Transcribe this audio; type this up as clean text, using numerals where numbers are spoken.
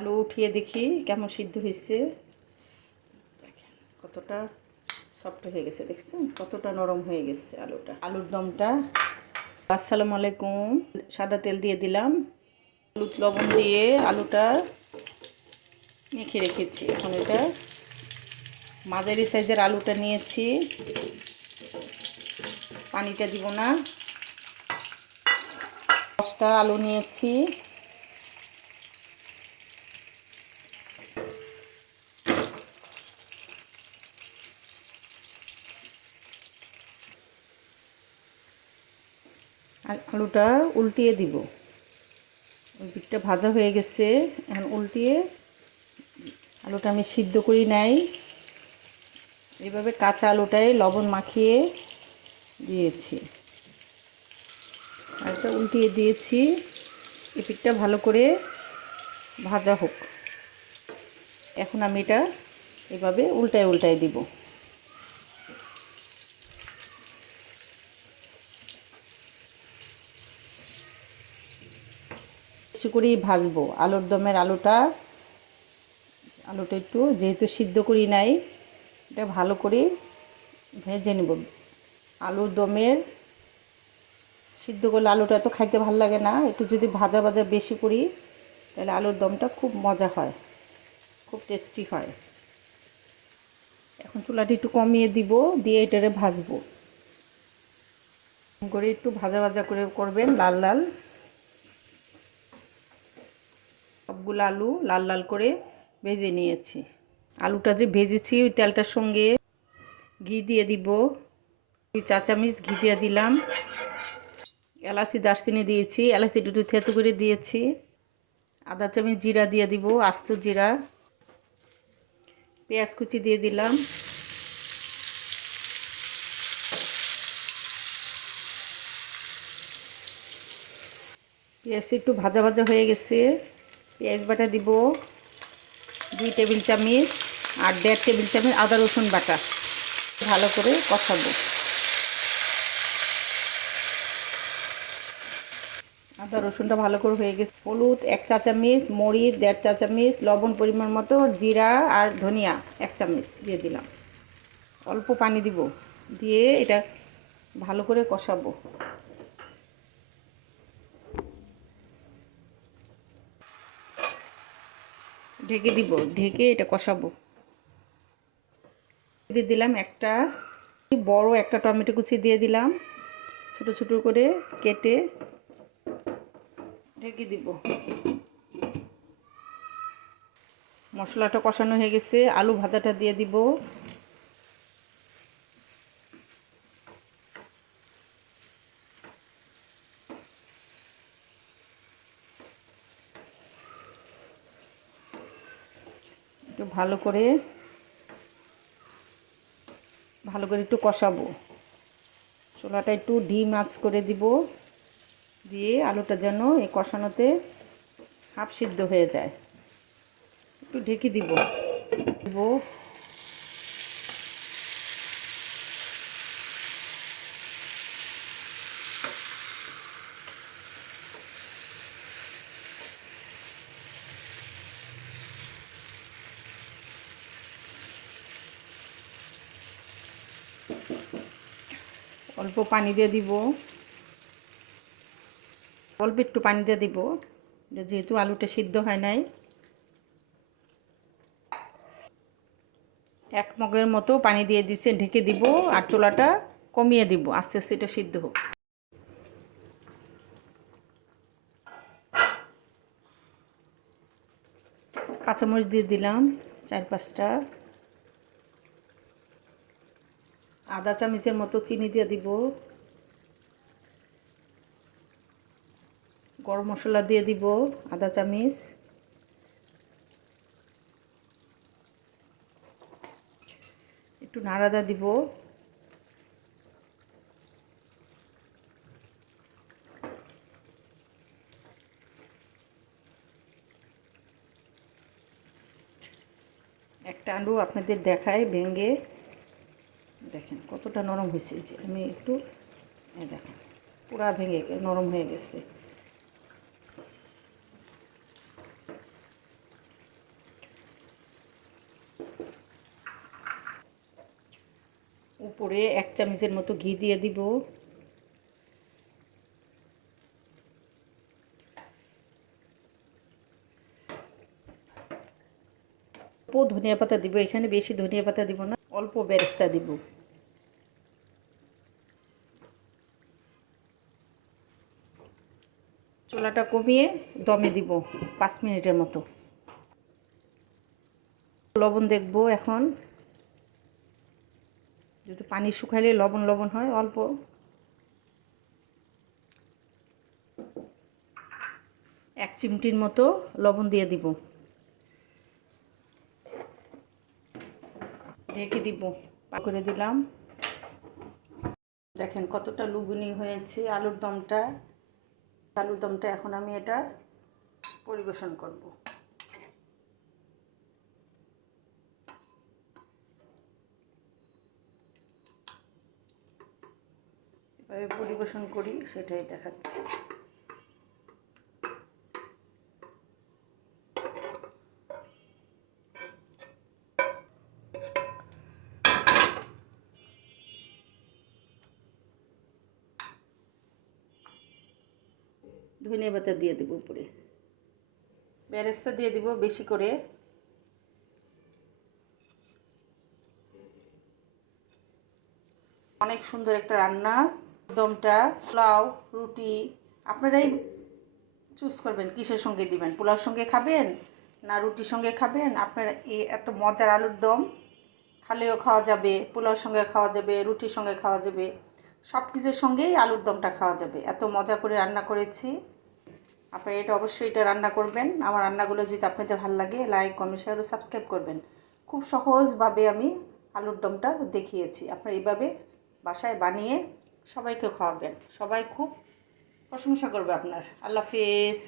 আলু উঠিয়ে দেখি কেমন সিদ্ধ হয়েছে। দেখেন কতটা সফট হয়ে গেছে, দেখছেন কতটা নরম হয়ে গেছে আলুটা। আলুর দমটা। আসসালামু আলাইকুম। সাদা তেল দিয়ে দিলাম, হলুদ লবণ দিয়ে আলুটা মেখে রেখেছি। এখন এটা মাঝারি সাইজের আলুটা নিয়েছি, পানিটা দিব না। 10টা আলু নিয়েছি, আর আলুটা উল্টিয়ে দিব। ওই দিকটা ভাজা হয়ে গেছে, এখন উল্টিয়ে আলুটা আমি সিদ্ধ করি নাই, এইভাবে কাঁচা আলুটাই লবণ মাখিয়ে দিয়েছি। আর এটা উল্টিয়ে দিয়েছি, এই পিঠটা ভালো করে ভাজা হোক। এখন আমি এটা এভাবে উল্টায় উল্টায় দিব। বেশি করেই ভাজবো আলুর দমের আলুটা একটু যেহেতু সিদ্ধ করি নাই, এটা ভালো করে ভেজে নেব। আলুর দমের সিদ্ধ করলে আলুটা এত খাইতে ভালো লাগে না, একটু যদি ভাজা ভাজা বেশি করি তাহলে আলুর দমটা খুব মজা হয়, খুব টেস্টি হয়। এখন চুলাটি একটু কমিয়ে দিব, দিয়ে এটারে ভাজবো করে, একটু ভাজা ভাজা করে করবেন, লাল লাল। সবগুলো আলু লাল লাল করে ভেজে নিয়েছি। আলুটা যে ভেজেছি ওই তেলটার সঙ্গে ঘি দিয়ে দিব, 2 চা চামচ ঘি দিয়ে দিলাম। এলাচি দারচিনি দিয়েছি, এলাচি দুটো থেতো করে দিয়েছি। আধা চামচ জিরা দিয়ে দিব, আস্ত জিরা। পেঁয়াজ কুচি দিয়ে দিলাম। পেঁয়াজ একটু ভাজা ভাজা হয়ে গেছে, পেঁয়াজ বাটা দিব 2 টেবিল চামচ, আর 1.5 টেবিল চামচ আদা রসুন বাটা। ভালো করে কষাবো। আদা রসুনটা ভালো করে হয়ে গেছে। হলুদ 1 চা চামচ, মরিচ 1.5 চা চামচ, লবণ পরিমাণ মতো, জিরা আর ধনিয়া 1 চামচ দিয়ে দিলাম। অল্প পানি দিব, দিয়ে এটা ভালো করে কষাবো। ঢেকে দিব, ঢেকে এটা কষাবো। দিয়ে দিলাম একটা বড় একটা টমেটো কুচি দিয়ে দিলাম, ছোট ছোট করে কেটে। ঢেকে দিব। মশলাটা কষানো হয়ে গেছে, আলু ভাজাটা দিয়ে দিব। একটু ভালো করে একটু কষাবো। চুলাটা একটু ডিম আঁচ করে দিব, দিয়ে আলুটা যেন এই কষানোতে হাফ সিদ্ধ হয়ে যায়। একটু ঢেকে দিব। অল্প পানি দিয়ে দিব, অল্প একটু পানি দিয়ে দিব, যেহেতু আলুটা সিদ্ধ হয় নাই। 1 মগের মতো পানি দিয়ে দিচ্ছে, ঢেকে দিব। আর চুলাটা কমিয়ে দিব, আস্তে আস্তে এটা সিদ্ধ হোক। কাঁচামরিচ দিয়ে দিলাম 4-5টা। আধা চামচের মতো চিনি দিয়ে দিব। গরম মশলা দিয়ে দিব আধা চামচ। একটু নাড়াদা দিব। একটা আলু আপনাদের দেখায় ভেঙে, দেখেন কতটা নরম হয়েছে। যে আমি একটু দেখেন পুরা ভেঙে নরম হয়ে গেছে। উপরে 1 চামচের মতো ঘি দিয়ে দিব। ধনিয়া পাতা দিব, এখানে বেশি ধনিয়া পাতা দিব না, অল্প বেরেস্তা দিব। চুলাটা কমিয়ে দমে দিব 5 মিনিটের মতো। লবণ দেখব এখন, যদি পানি শুকাইলে লবণ লবণ হয় অল্প। এক চিমটির মতো লবণ দিয়ে দিব, ঢেকে দিব। করে দিলাম। দেখেন কতটা লুবনি হয়েছে আলুর দমটা। এখন আমি এটা পরিবেশন করব। এভাবে পরিবেশন করি সেটাই দেখাচ্ছি। ধনিয়া পাতা দিয়ে দেব উপরে, বেরেস্তা দিয়ে দিব বেশি করে। অনেক সুন্দর একটা রান্না। দমটা পোলাও, রুটি আপনারাই চুজ করবেন কিসের সঙ্গে দিবেন। পোলাওর সঙ্গে খাবেন না রুটির সঙ্গে খাবেন। আপনারা এই এত মজার আলুর দম খালেও খাওয়া যাবে, পোলাওর সঙ্গে খাওয়া যাবে, রুটির সঙ্গে খাওয়া যাবে, সব কিছুর সঙ্গেই আলুর দমটা খাওয়া যাবে। এত মজা করে রান্না করেছি। আপনারা এটা অবশ্যই এটা রান্না করবেন। আমার রান্নাগুলো যদি আপনাদের ভালো লাগে লাইক, কমেন্ট, শেয়ার ও সাবস্ক্রাইব করবেন। খুব সহজভাবে আমি আলুর দমটা দেখিয়েছি। আপনারা এইভাবে বাসায় বানিয়ে সবাইকে খাওয়াবেন। সবাই খুব প্রশংসা করবে আপনার। আল্লাহ হাফেজ।